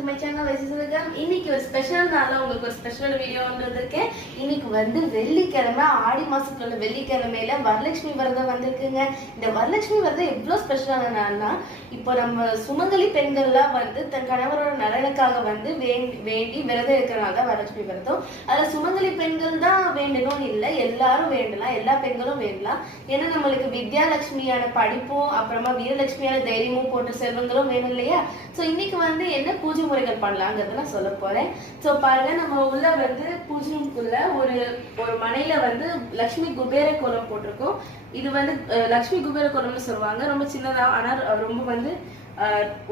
To my channel welcome இன்னைக்கு ஒரு special நாள்ல உங்களுக்கு ஒரு ஸ்பெஷல் வீடியோ வந்திருக்கேன் இன்னைக்கு வந்து வெள்ளிக்கிழமை ஆடி மாசத்துல வெள்ளிக்கிழமையில வரலட்சுமி விரதம் வந்திருக்குங்க. இந்த வரலட்சுமி விரதம் எவ்வளவு ஸ்பெஷலான நாள்னா இப்போ நம்ம சுமங்கலி பெண்கள்லாம் வந்து தன் கணவரோட நலனுக்காக வந்து வேண்டி வேண்டி விரதம் இருக்கிறனால தான் வரலட்சுமி விரதம். அதுல சுமங்கலி பெண்கள் தான் வேண்டணும் இல்லை எல்லாரும் வேண்டலாம் எல்லா பெண்களும் வேண்டலாம். ஏன்னா நம்மளுக்கு வித்யாலட்சுமியான படிப்பும் அப்புறமா வீரலட்சுமியான தைரியமும் போன்ற செல்வங்களும் வேணும் இல்லையா? ஸோ இன்னைக்கு வந்து என்ன பூஜை முறைகள் பண்ணலாங்கிறத நான் சொல்ல போறேன். ஸோ பாருங்க நம்ம உள்ள வந்து பூஜைக்குள்ள ஒரு ஒரு மனையில வந்து லக்ஷ்மி குபேர கோலம் போட்டிருக்கோம். இது வந்து லக்ஷ்மி குபேர கோலம்னு சொல்லுவாங்க. ரொம்ப சின்னதா ஆனா ரொம்ப வந்து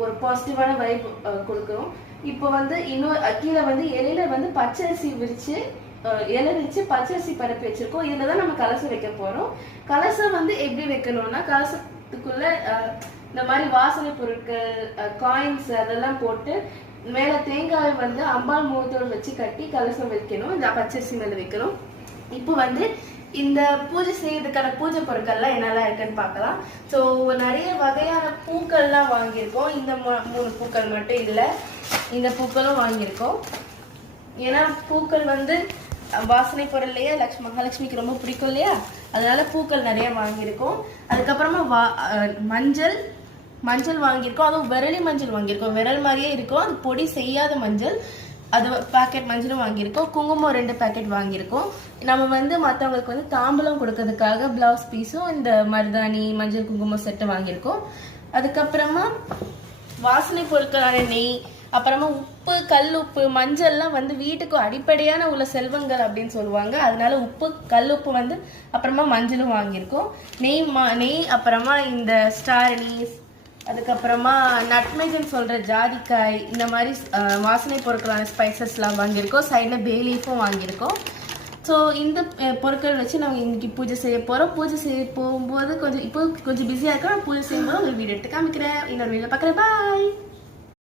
ஒரு பாசிட்டிவான வைப் கொடுக்குறோம் இப்போ வந்து இன்னொரு கீழே வந்து இலையில வந்து பச்சரிசி விரிச்சு இலை வச்சு பச்சரிசி பரப்பி வச்சிருக்கோம். இதுல தான் நம்ம கலசம் வைக்க போறோம். கலசம் வந்து எப்படி வைக்கணும்னா கலசத்துக்குள்ள இந்த மாதிரி வாசனை பொருட்கள் காயின்ஸ் அதெல்லாம் போட்டு மேல தேங்காய் வந்து அம்பாள் முகத்தோடு வச்சு கட்டி கலசம் வைக்கணும். இந்த பச்சரிசி மேல வைக்கணும். இப்போ வந்து இந்த பூஜை செய்யறதுக்கான பூஜை பொருட்கள்லாம் என்னெல்லாம் இருக்குன்னு பார்க்கலாம். ஸோ நிறைய வகையான பூக்கள்லாம் வாங்கியிருக்கோம். இந்த மூ- மூணு பூக்கள் மட்டும் இல்லை. இந்த பூக்களும் வாங்கியிருக்கோம். ஏன்னா பூக்கள் வந்து வாசனை பொருள் இல்லையா? லக்ஷ்மி மகாலட்சுமிக்கு ரொம்ப பிடிக்கும் இல்லையா? அதனால பூக்கள் நிறைய வாங்கியிருக்கோம். அதுக்கப்புறமா வா மஞ்சள் மஞ்சள் வாங்கியிருக்கோம். அதுவும் விரலி மஞ்சள் வாங்கியிருக்கோம். விரல் மாதிரியே இருக்கும். அது பொடி செய்யாத மஞ்சள். அது பாக்கெட் மஞ்சளும் வாங்கியிருக்கோம். குங்குமம் ரெண்டு பேக்கெட் வாங்கியிருக்கோம். நம்ம வந்து மற்றவங்களுக்கு வந்து தாம்பலம் கொடுக்கறதுக்காக பிளவுஸ் பீஸும் இந்த மருதாணி மஞ்சள் குங்குமம் செட்டு வாங்கியிருக்கோம். அதுக்கப்புறமா வாசனை பொருட்களான நெய் அப்புறமா உப்பு கல் உப்பு மஞ்சள்லாம் வந்து வீட்டுக்கு அடிப்படையான உள்ள செல்வங்கள் அப்படின்னு சொல்லுவாங்க. அதனால உப்பு கல் உப்பு வந்து அப்புறமா மஞ்சளும் வாங்கியிருக்கோம். நெய் மா நெய் அப்புறமா இந்த ஸ்டார் அதுக்கப்புறமா நட்மெகன் சொல்கிற ஜாதிக்காய் இந்த மாதிரி வாசனை பொருட்களான ஸ்பைசஸ்லாம் வாங்கியிருக்கோம். சைடில் பேலீஃபும் வாங்கியிருக்கோம். ஸோ இந்த பொருட்கள் வச்சு நாங்கள் இன்னைக்கு பூஜை செய்ய போகிறோம் பூஜை செய்ய போகும்போது கொஞ்சம் இப்போ கொஞ்சம் பிஸியாக இருக்கோம். பூஜை செய்யும்போது உங்களுக்கு வீடியோ எடுத்து காமிக்கிறேன். இன்னொரு வீடியோ பார்க்குறேன். பாய்